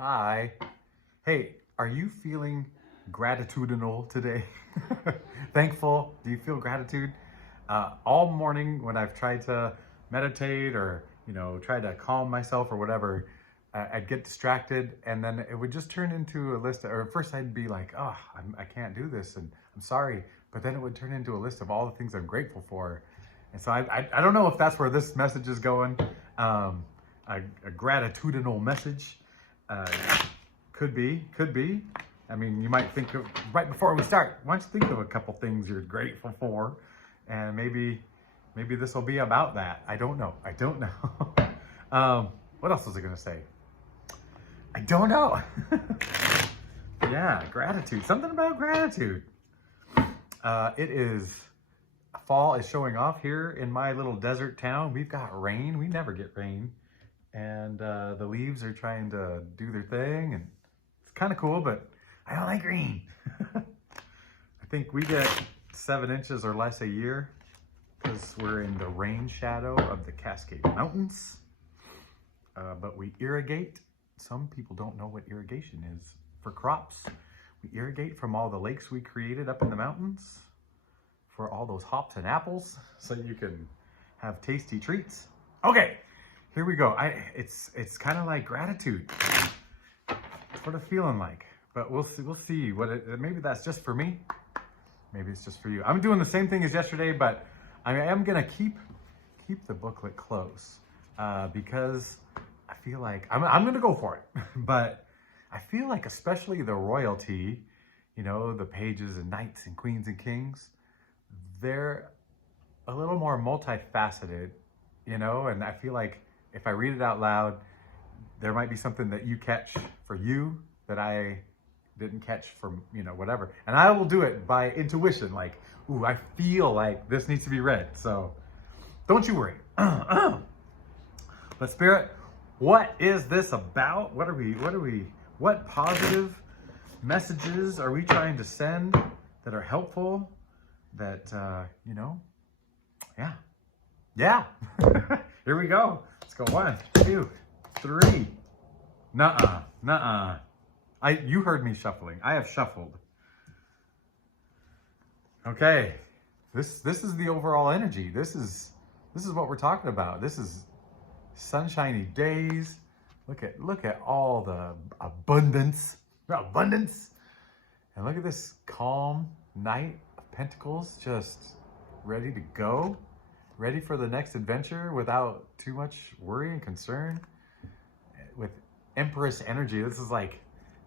Hi. Hey, are you feeling gratitudinal today? Thankful? Do you feel gratitude? All morning when I've tried to meditate or, try to calm myself or whatever, I'd get distracted and then it would just turn into a list. Or at first I'd be like, oh, I can't do this and I'm sorry. But then it would turn into a list of all the things I'm grateful for. And so I don't know if that's where this message is going. A gratitudinal message. Uh, could be. I mean, you might think of, right before we start, why don't you think of a couple things you're grateful for? And maybe this will be about that. I don't know. What else was I going to say? I don't know. Yeah, gratitude. Something about gratitude. Fall is showing off here in my little desert town. We've got rain. We never get rain. And the leaves are trying to do their thing. And it's kind of cool, but I don't like rain. I think we get 7 inches or less a year because we're in the rain shadow of the Cascade Mountains. But we irrigate. Some people don't know what irrigation is for crops. We irrigate from all the lakes we created up in the mountains for all those hops and apples so you can have tasty treats. Okay, here we go. It's kind of like gratitude. It's what it's feeling like. But we'll see what maybe that's just for me. Maybe it's just for you. I'm doing the same thing as yesterday, but I am gonna keep the booklet close because I feel like I'm gonna go for it. But I feel like especially the royalty, the pages and knights and queens and kings, they're a little more multifaceted, and I feel like if I read it out loud, there might be something that you catch for you that I didn't catch from, whatever. And I will do it by intuition, like, ooh, I feel like this needs to be read. So don't you worry. But Spirit, what is this about? What positive messages are we trying to send that are helpful? That, yeah. Here we go. Let's go 1, 2, 3. Nuh-uh. You heard me shuffling. I have shuffled. Okay. This is the overall energy. This is what we're talking about. This is sunshiny days. Look at all the abundance. And look at this calm Knight of Pentacles, just ready to go. Ready for the next adventure without too much worry and concern. With Empress energy, this is like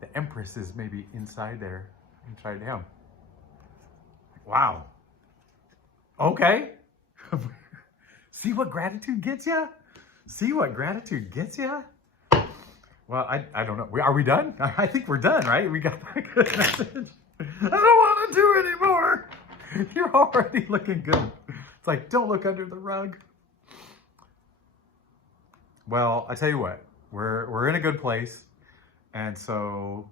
the Empress is maybe inside there, inside him. Wow. Okay. See what gratitude gets you? Well, I don't know. Are we done? I think we're done, right? We got that good message. I don't want to do anymore. You're already looking good. It's like, don't look under the rug. Well, I tell you what, we're in a good place. And so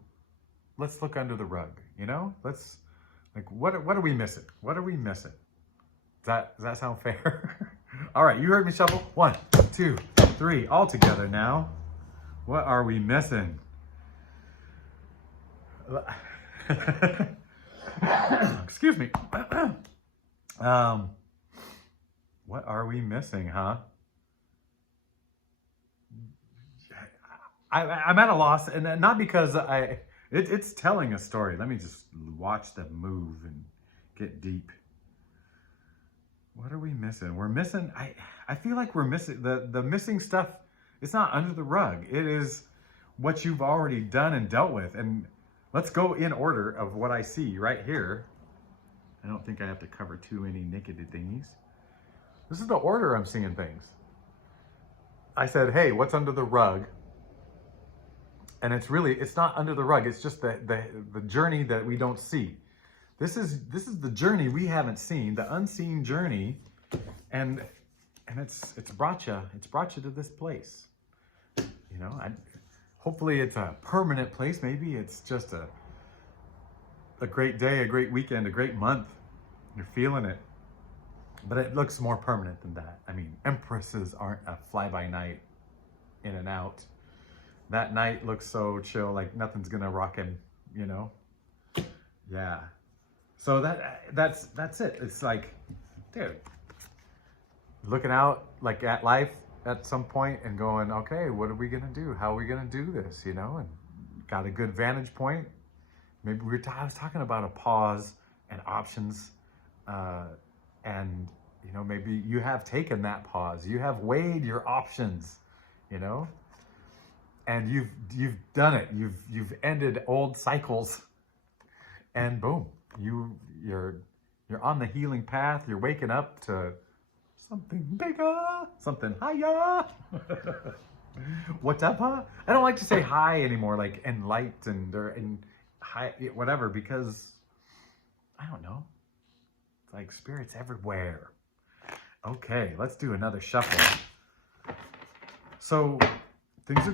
let's look under the rug, Let's, what are we missing? Does that sound fair? All right, you heard me shuffle. 1, 2, 3, all together now. What are we missing? Excuse me. What are we missing, huh? I'm at a loss, and not because it's telling a story. Let me just watch them move and get deep. What are we missing? We're missing, I feel like we're missing, the missing stuff, it's not under the rug. It is what you've already done and dealt with. And let's go in order of what I see right here. I don't think I have to cover too many naked thingies. This is the order I'm seeing things. I said, hey, what's under the rug? And it's not under the rug. It's just the journey that we don't see. This is the journey we haven't seen, the unseen journey. And it's brought you to this place. Hopefully it's a permanent place. Maybe it's just a great day, a great weekend, a great month. You're feeling it. But it looks more permanent than that. I mean, empresses aren't a fly-by-night in and out. that night looks so chill, like nothing's gonna rock him, you know? Yeah. So that's it. It's like, dude, looking out like at life at some point and going, okay, what are we gonna do? How are we gonna do this? You know, and got a good vantage point. Maybe I was talking about a pause and options, and you know, maybe you have taken that pause. You have weighed your options, you know, and you've done it. You've ended old cycles, and boom, you're on the healing path. You're waking up to something bigger, something higher. What's up, huh? I don't like to say hi anymore, like and light and high, whatever, because I don't know. It's like spirits everywhere. Okay, let's do another shuffle. So things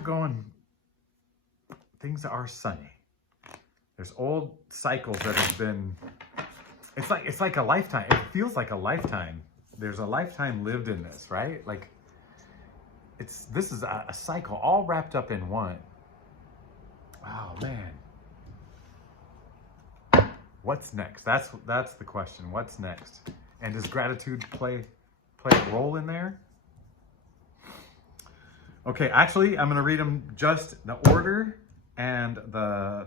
are sunny. There's old cycles that have been, it's like a lifetime. It feels like a lifetime. There's a lifetime lived in this, right? Like this is a cycle all wrapped up in one. Oh man. What's next? That's the question. What's next? And does gratitude play a role in there? Okay, actually, I'm gonna read them just the order and and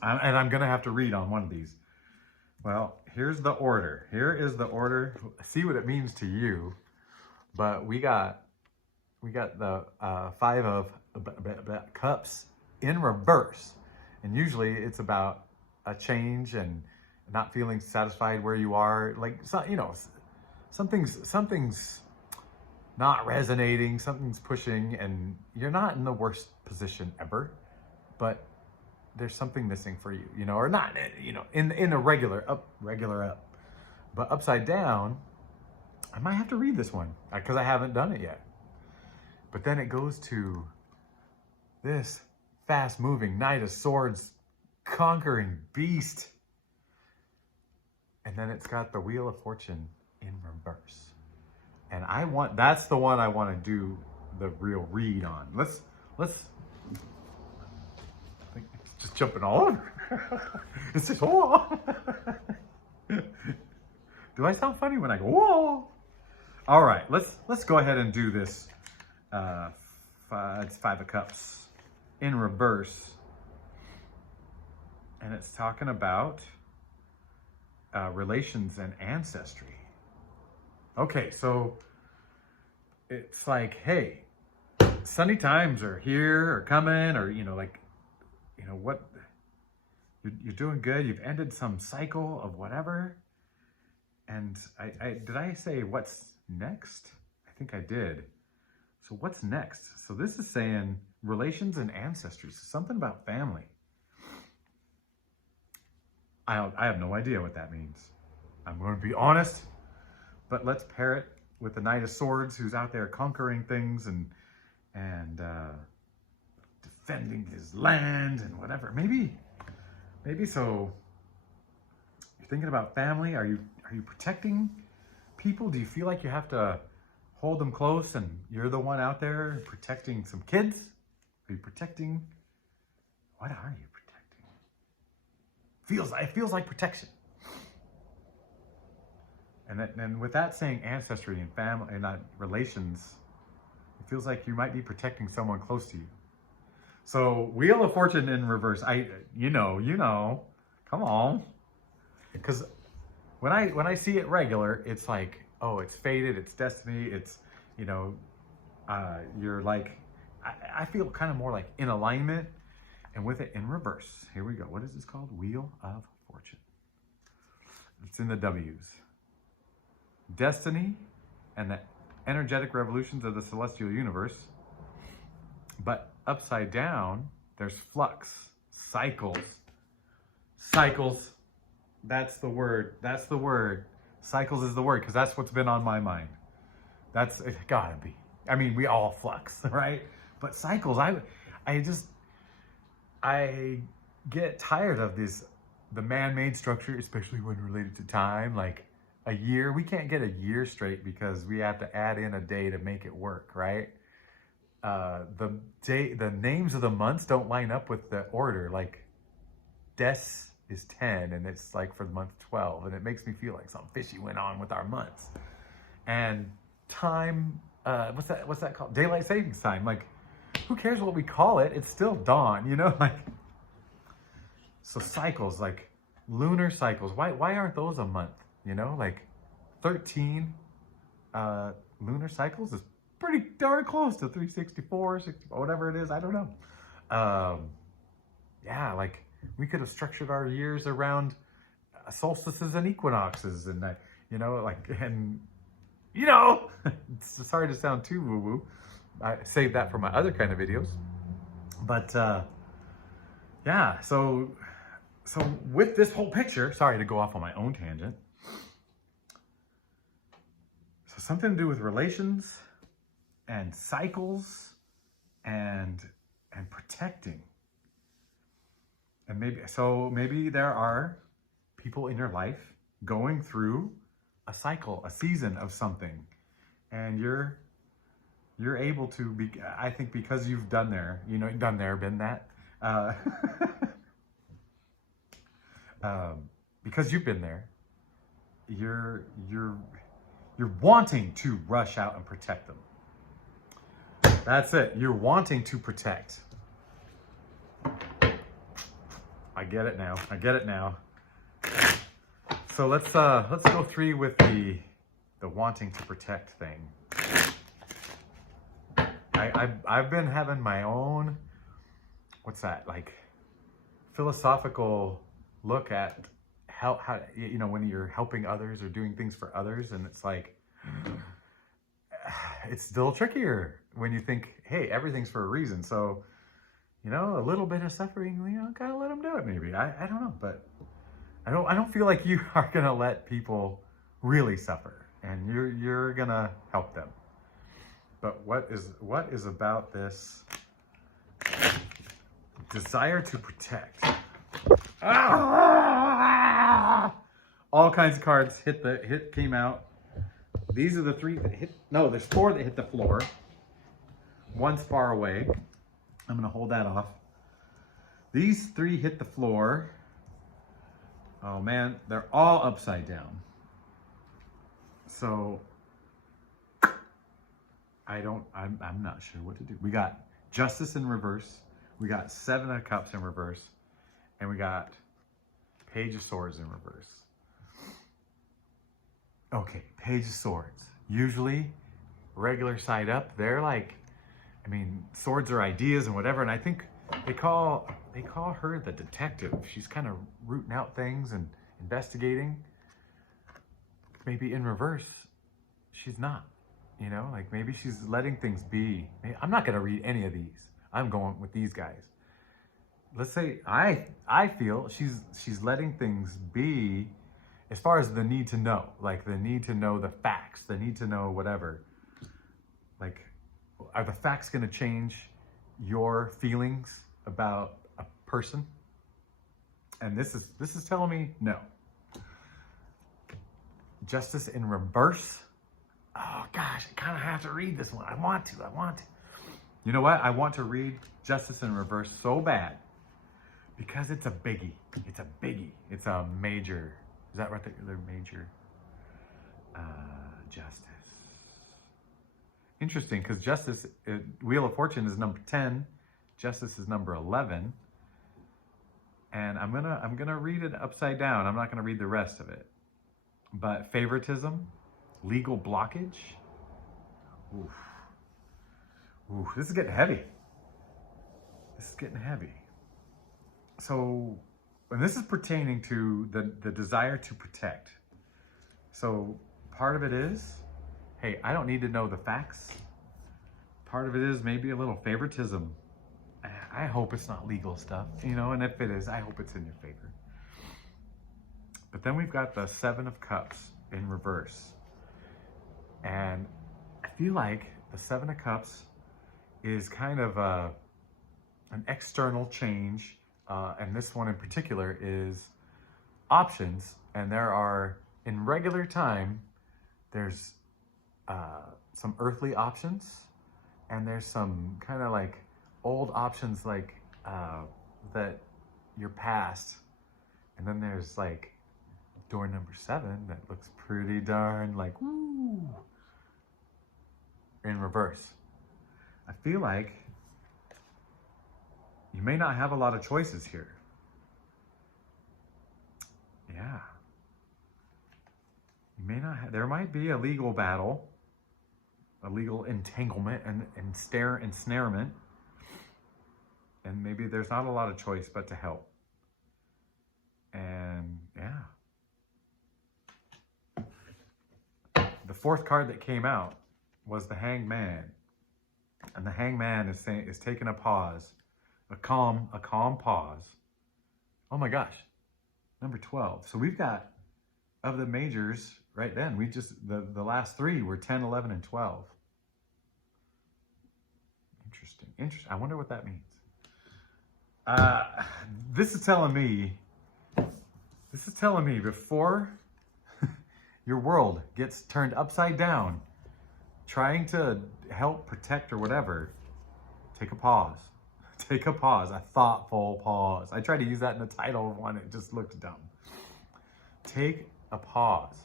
I'm gonna have to read on one of these. Well, here's the order. Here is the order. See what it means to you. But we got the 5 of cups in reverse. And usually it's about a change and not feeling satisfied where you are. Like, you know, something's not resonating, something's pushing, and you're not in the worst position ever, but there's something missing for you, you know, or not, you know, in a regular up, but upside down. I might have to read this one because I haven't done it yet. But then it goes to this fast-moving Knight of Swords, conquering beast. And then it's got the Wheel of Fortune in reverse. And that's the one I want to do the real read on. Let's just jumping all over. It's just, whoa. Do I sound funny when I go, whoa? All right, let's go ahead and do this. It's 5 of Cups in reverse. And it's talking about relations and ancestry. Okay, so it's like, hey, sunny times are here or coming, or, you know, like, you know, what, you're doing good. You've ended some cycle of whatever. And did I say what's next? I think I did. So what's next? So this is saying relations and ancestry. So something about family. I have no idea what that means. I'm going to be honest, but let's pair it with the Knight of Swords, who's out there conquering things and defending his land and whatever. Maybe so. You're thinking about family. Are you protecting people? Do you feel like you have to hold them close and you're the one out there protecting some kids? Are you protecting? What are you protecting? It feels like protection. And with that saying ancestry and family and not relations, it feels like you might be protecting someone close to you. So Wheel of Fortune in reverse. You know, come on. Because when I see it regular, it's like, oh, it's fated, it's destiny, it's, you know, you're like, I feel kind of more like in alignment. And with it in reverse, here we go. What is this called? Wheel of Fortune. It's in the W's. Destiny and the energetic revolutions of the celestial universe. But upside down, there's flux, cycles. Cycles, that's the word. That's the word. Cycles is the word, because that's what's been on my mind. It's gotta be. I mean, we all flux, right? But cycles, I get tired of the man-made structure, especially when related to time, like a year. We can't get a year straight because we have to add in a day to make it work, right? the names of the months don't line up with the order. Like Des is 10 and it's like for the month 12, and it makes me feel like something fishy went on with our months. And time, what's that called? Daylight savings time. Like, who cares what we call it? It's still dawn, you know? Like, so cycles, like lunar cycles, why aren't those a month? You know, like 13 lunar cycles is pretty darn close to 364, 60, whatever it is. I don't know. Yeah, like we could have structured our years around solstices and equinoxes, and you know, like, and you know, it's sorry to sound too woo-woo. I saved that for my other kind of videos, but yeah. So with this whole picture, sorry to go off on my own tangent. So something to do with relations and cycles and protecting. And maybe there are people in your life going through a cycle, a season of something, and you're able to be, I think because you've been that, because you've been there, you're wanting to rush out and protect them. That's it. You're wanting to protect. I get it now. So let's go 3 with the wanting to protect thing. I've been having my own, what's that, like philosophical look at how you know, when you're helping others or doing things for others, and it's like it's still trickier when you think, hey, everything's for a reason. So, you know, a little bit of suffering, you know, gotta let them do it. Maybe I don't know, but I don't feel like you are gonna let people really suffer, and you're gonna help them. But what is about this desire to protect? All kinds of cards came out. These are the 3 that hit. No, there's 4 that hit the floor. One's far away. I'm gonna hold that off. These 3 hit the floor. Oh man, they're all upside down. So I'm not sure what to do. We got Justice in reverse. We got 7 of Cups in reverse. And we got Page of Swords in reverse. Okay, Page of Swords. Usually regular side up. They're like, I mean, swords are ideas and whatever. And I think they call her the detective. She's kind of rooting out things and investigating. Maybe in reverse, she's not. You know, like maybe she's letting things be. I'm not going to read any of these. I'm going with these guys. Let's say I feel she's letting things be as far as the need to know, like the need to know the facts, the need to know whatever. Like, are the facts going to change your feelings about a person? And this is telling me no. Justice in reverse. Oh gosh, I kind of have to read this one. I want to. You know what? I want to read Justice in reverse so bad because it's a biggie. It's a major. Is that right? They're major. Justice. Interesting, because Justice, Wheel of Fortune is number 10. Justice is number 11. And I'm gonna read it upside down. I'm not gonna read the rest of it. But favoritism, legal blockage. Oof. Ooh, this is getting heavy. So, and this is pertaining to the desire to protect. So part of it is, hey, I don't need to know the facts. Part of it is maybe a little favoritism. I hope it's not legal stuff, you know, and if it is, I hope it's in your favor. But then we've got the 7 of Cups in reverse. And I feel like the 7 of Cups is kind of an external change. And this one in particular is options. And there are, in regular time, there's some earthly options And there's some kind of like old options like that you're past. And then there's like door number 7 that looks pretty darn like, woo, in reverse. I feel like you may not have a lot of choices here. Yeah. You may not have, there might be a legal battle, a legal entanglement and ensnarement. And maybe there's not a lot of choice but to help. And yeah. The 4th card that came out was the Hangman. And the Hangman is taking a pause, a calm pause. Oh my gosh, number 12. So we've got, of the majors right then, we just, the last 3 were 10, 11, and 12. Interesting. I wonder what that means. This is telling me before your world gets turned upside down, trying to help, protect, or whatever, take a pause. Take a pause, a thoughtful pause. I tried to use that in the title of one, it just looked dumb. Take a pause.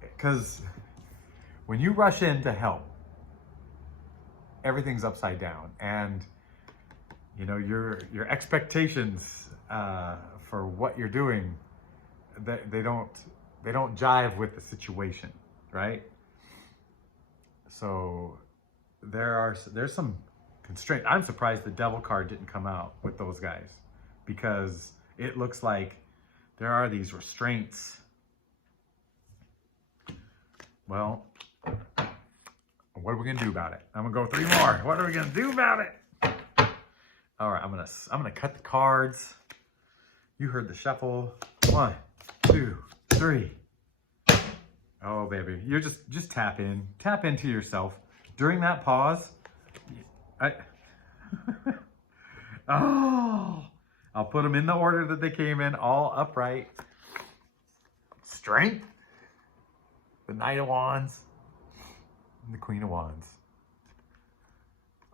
Because when you rush in to help, everything's upside down. And you know, your expectations for what you're doing, they don't jive with the situation, right? So there's some constraint. I'm surprised the devil card didn't come out with those guys, because it looks like there are these restraints. Well, what are we gonna do about it? I'm gonna go 3 more. What are we gonna do about it? All right, I'm gonna cut the cards. You heard the shuffle. 1, 2, 3. Oh baby, you're just tap into yourself during that pause. Oh, I'll put them in the order that they came in, all upright. Strength, the Knight of Wands, and the Queen of Wands.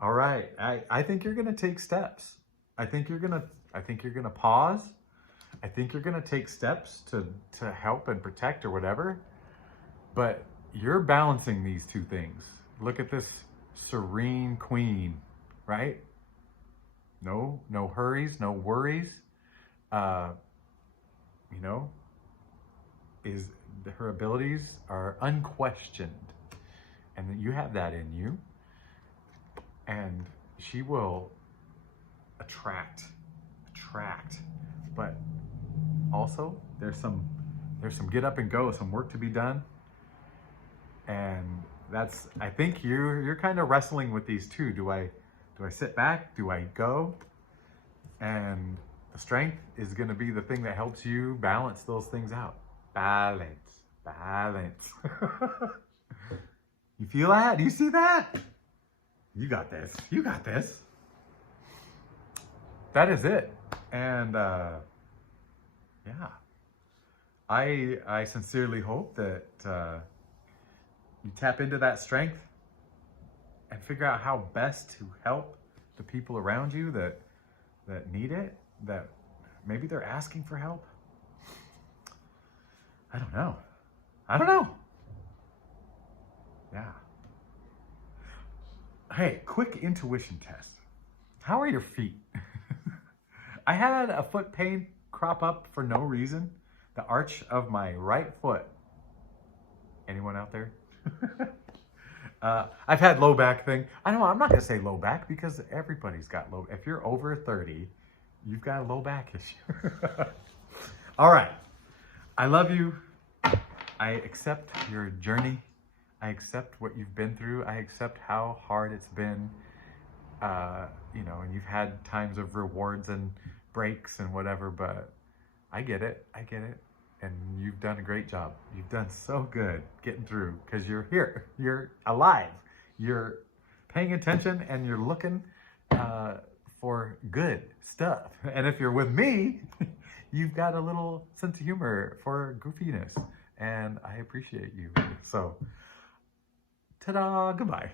All right, I think you're gonna take steps. I think you're gonna pause. I think you're gonna take steps to help and protect or whatever. But you're balancing these 2 things. Look at this serene queen, right? No hurries, no worries. You know, her abilities are unquestioned, and you have that in you. And she will attract, but also there's some get up and go, some work to be done. And that's, I think you're kind of wrestling with these 2. Do I sit back? Do I go? And the strength is going to be the thing that helps you balance those things out. Balance. You feel that? Do you see that? You got this. You got this. That is it. And yeah, I sincerely hope that you tap into that strength and figure out how best to help the people around you that need it, that maybe they're asking for help. I don't know. Yeah. Hey, quick intuition test. How are your feet? I had a foot pain crop up for no reason. The arch of my right foot. Anyone out there? I've had low back thing. I'm not gonna say low back because everybody's got low. If you're over 30, you've got a low back issue. All right. I love you. I accept your journey. I accept what you've been through. I accept how hard it's been. You know, and you've had times of rewards and breaks and whatever, but I get it. And you've done a great job. You've done so good getting through, because you're here. You're alive. You're paying attention and you're looking for good stuff. And if you're with me, you've got a little sense of humor for goofiness. And I appreciate you. So, ta-da, goodbye.